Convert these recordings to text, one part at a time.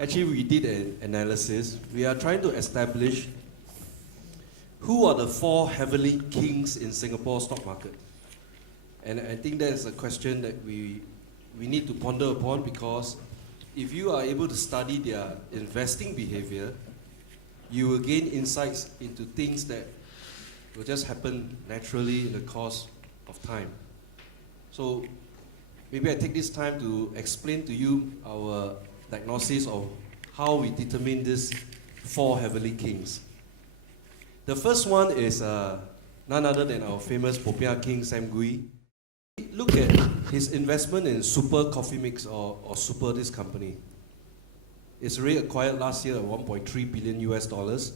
Actually, we did an analysis. We are trying to establish who are the 4 heavenly kings in Singapore stock market. And I think that is a question that we need to ponder upon, because if you are able to study their investing behavior, you will gain insights into things that will just happen naturally in the course of time. So maybe I take this time to explain to you our diagnosis of how we determine these 4 heavenly kings. The first one is none other than our famous Popiah King, Sam Gui. Look at his investment in Super Coffee Mix or Super, this company. It's already acquired last year at $1.3 billion US dollars.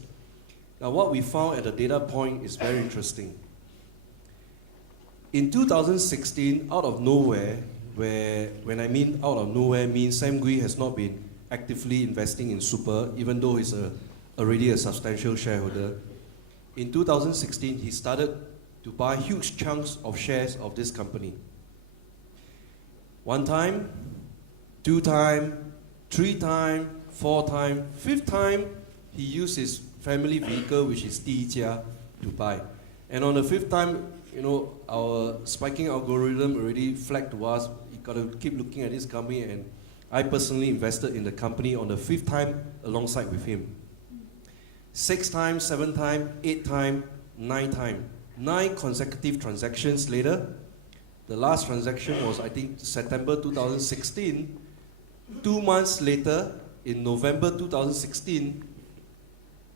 Now what we found at the data point is very interesting. In 2016, out of nowhere, when I mean out of nowhere, means Sam Gui has not been actively investing in Super, even though he's already a substantial shareholder. In 2016, he started to buy huge chunks of shares of this company. 1 time, 2 time, 3 time, 4 time, 5th time, he used his family vehicle, which is 第一家, to buy. And on the 5th time, you know, our spiking algorithm already flagged to us, you got to keep looking at this company, and I personally invested in the company on the 5th time alongside with him. 6th time, 7th time, 8th time, 9th time. 9 consecutive transactions later. The last transaction was, I think, September 2016. 2 months later, in November 2016,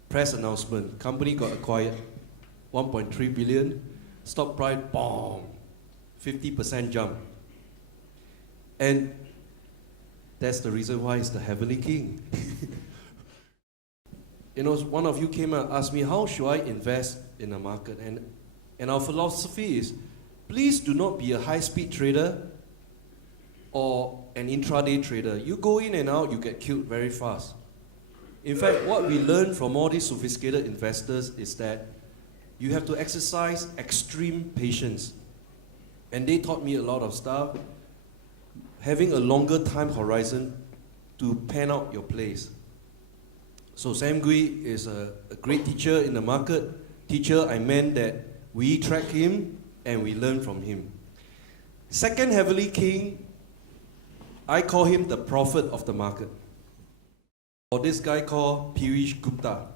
press announcement, company got acquired, 1.3 billion, stock price, boom, 50% jump. And that's the reason why it's the heavenly king. You know, one of you came and asked me, how should I invest in a market? And our philosophy is, please do not be a high-speed trader or an intraday trader. You go in and out, you get killed very fast. In fact, what we learn from all these sophisticated investors is that you have to exercise extreme patience. And they taught me a lot of stuff. Having a longer time horizon to pan out your plays. So Sam Gui is a great teacher in the market. Teacher, I meant that we track him and we learn from him. Second heavenly king, I call him the prophet of the market. Or this guy called Piyush Gupta.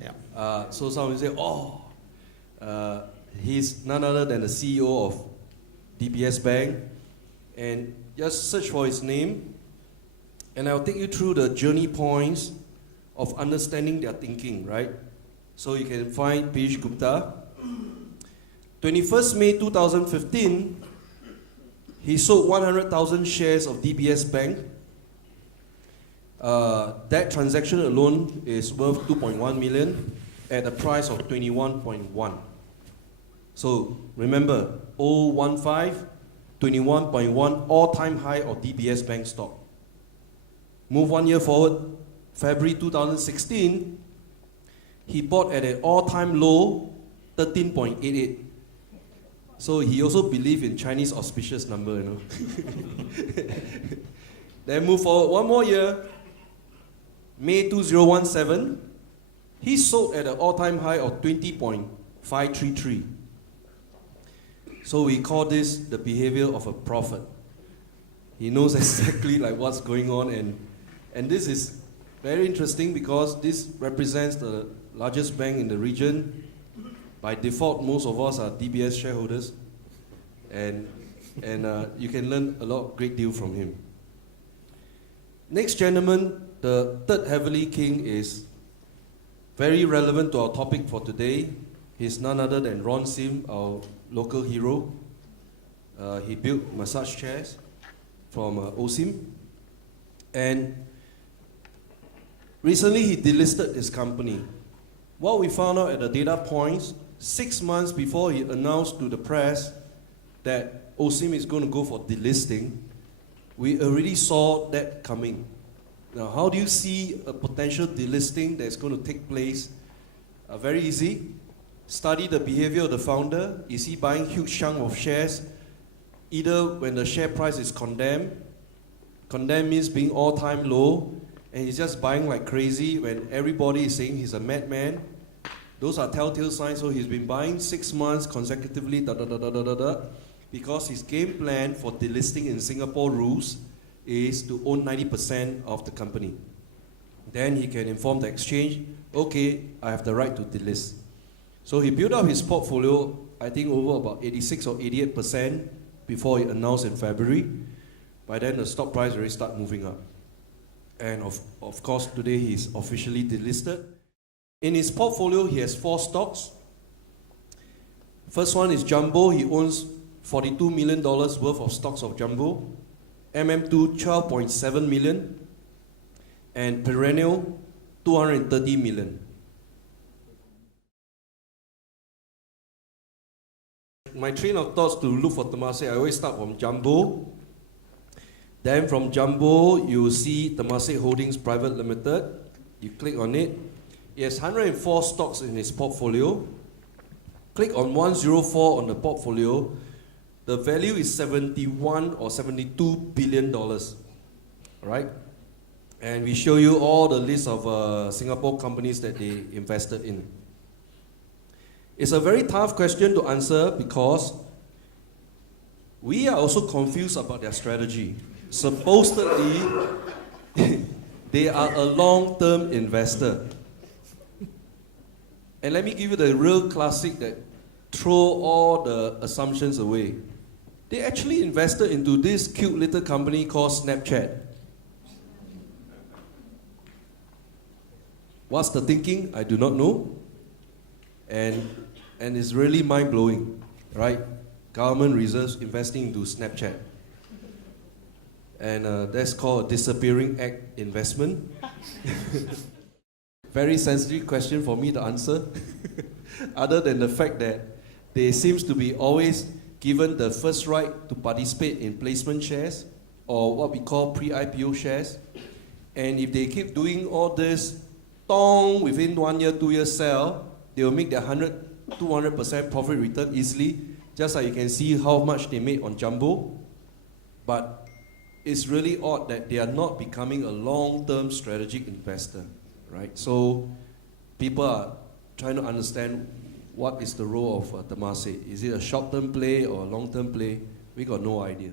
Yeah. So some will say, he's none other than the CEO of DBS Bank. And just search for his name, and I'll take you through the journey points of understanding their thinking, right? So you can find Piyush Gupta. 21st May 2015, he sold 100,000 shares of DBS Bank. That transaction alone is worth 2.1 million at a price of 21.1. So remember, 015, 21.1 all-time high of DBS Bank stock. Move 1 year forward, February 2016, he bought at an all-time low, 13.88. So he also believed in Chinese auspicious number, you know. Then move forward 1 more year, May 2017, he sold at an all-time high of 20.533. So we call this the behavior of a prophet. He knows exactly like what's going on, and this is very interesting because this represents the largest bank in the region. By default, most of us are DBS shareholders, and you can learn a great deal from him. Next gentleman, the third heavenly king, is very relevant to our topic for today. He's none other than Ron Sim, our local hero. He built massage chairs from OSIM. And recently he delisted his company. What we found out at the data points, 6 months before he announced to the press that OSIM is going to go for delisting, we already saw that coming. Now, how do you see a potential delisting that's going to take place? Very easy. Study the behavior of the founder. Is he buying huge chunk of shares, either when the share price is condemned, Condemn means being all-time low, and he's just buying like crazy when everybody is saying he's a madman. Those are telltale signs. So he's been buying 6 months consecutively, because his game plan for delisting in Singapore rules is to own 90% of the company. Then he can inform the exchange, okay, I have the right to delist. So he built up his portfolio, I think over about 86 or 88% before he announced in February. By then the stock price already started moving up. And of course today he's officially delisted. In his portfolio he has 4 stocks. First one is Jumbo. He owns $42 million worth of stocks of Jumbo. MM2, 12.7 million. And Perennial, 230 million. My train of thoughts to look for Temasek, I always start from Jumbo. Then from Jumbo, you see Temasek Holdings Private Limited. You click on it. He has 104 stocks in his portfolio. Click on 104 on the portfolio. The value is 71 or 72 billion dollars. Right? And we show you all the list of Singapore companies that they invested in. It's a very tough question to answer because we are also confused about their strategy. Supposedly, they are a long-term investor. And let me give you the real classic that throw all the assumptions away. They actually invested into this cute little company called Snapchat. What's the thinking? I do not know. And it's really mind-blowing, right? Government reserves investing into Snapchat. And that's called a disappearing act investment. Very sensitive question for me to answer. Other than the fact that they seems to be always given the first right to participate in placement shares or what we call pre-IPO shares. And if they keep doing all this, within 1 year, 2 years sell, they will make their 200% profit return easily, just like you can see how much they made on Jumbo. But it's really odd that they are not becoming a long-term strategic investor, right? So people are trying to understand what is the role of Temasek. Is it a short-term play or a long-term play? We got no idea.